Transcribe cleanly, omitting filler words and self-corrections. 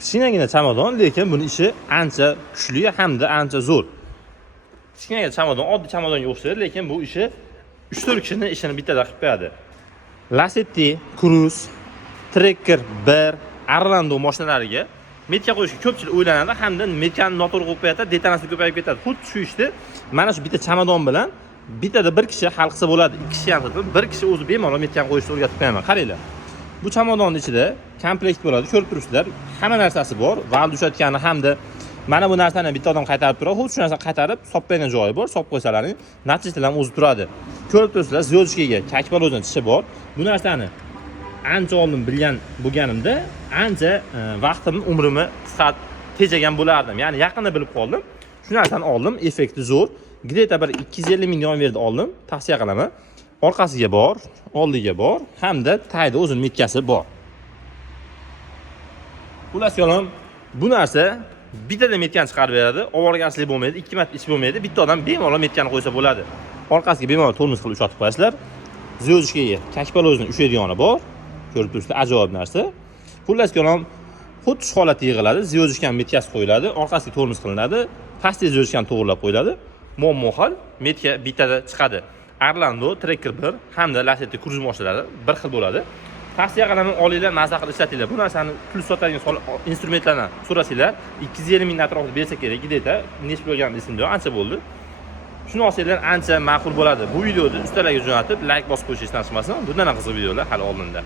Kichkinagina chamadon, lekin buni ishi ancha kuchli hamda ancha zo'r. Kichkinagina chamadon, oddiy chamadonga o'xshaydi, lekin bu ishi 3-4 kishining ishini bittada qilib qo'yadi. Lacetti, Cruze, Tracker 1, Orlando mashinalariga metka qo'yishga ko'pchilik o'ylanadi hamda metkani noto'g'ri qo'yib qo'yadi, detonasiya ko'payib ketadi. Xuddi shu ishni mana shu bitta chamadon bilan bittada bir kishi hal qilsa bo'ladi. 2 kishi ham qilib, bir kishi o'zi bemalol metkani qo'yishni o'rgatib qo'yaman. Qaranglar. Bu chamadonning ichida komplekt bo'ladi, ko'rib turibsizlar. Hamma narsasi bor, val dushayotgani hamda mana bu narsani bitta odam qaytarib turadi. Xuddi shu narsani qaytarib, solib joyi bor, solib qo'ysalaring, natijada ham o'zi turadi. Ko'rib turibsizlar, zyochkaga kakbalozning tishi bor. Bu narsani ancha oldin bilgan bo'lganimda, ancha vaqtim, umrimni qisqart tejagan bo'lardim. Ya'ni yaqinda bilib qoldim. Shu narsani oldim, effekti zo'r. Greta bir 250 ming yon verdi oldim, tavsiya qilaman. Orqasiga bor, oldiga bor, hamda tayda o'zining metkasi bor. Xullas kalom, bu narsa bittada metkani chiqarib beradi, oborgarchilik bo'lmaydi, 2 marta ish bo'lmaydi, bitta odam bemalol metkani qo'ysa bo'ladi. Orqasiga bemalol tormoz qilib ushatib qo'yasizlar. Zyochkaga kakbalozning ushlaydigani bor. Ko'rib turibsizlar, ajoyib narsa. Xullas kalom, xuddi shu holatda yig'iladi, zyochkaning metkasi qo'yiladi, orqasiga tormoz qilinadi, pastga zyochkani to'g'rilab qo'yiladi. Muammo hal, metka bittada chiqadi. Orlando, Tracker 1 hamda Lacetti Cruze mashinalari bir xil bo'ladi. Tavsiya qilaman, olinglar, maza qilib ishlatinglar. Bu narsani pul sotadigan instrumentlardan so'rasanglar, 250 ming atrofida bersa kerak, gideta, nech bo'lgan esimda yo'q, ancha bo'ldi. Shuni olsanglar ancha ma'qul bo'ladi. Bu videoni ustalarga jo'natib, like bosib qo'yishni unutmasin. Bundan qiziq videolar hali oldinda.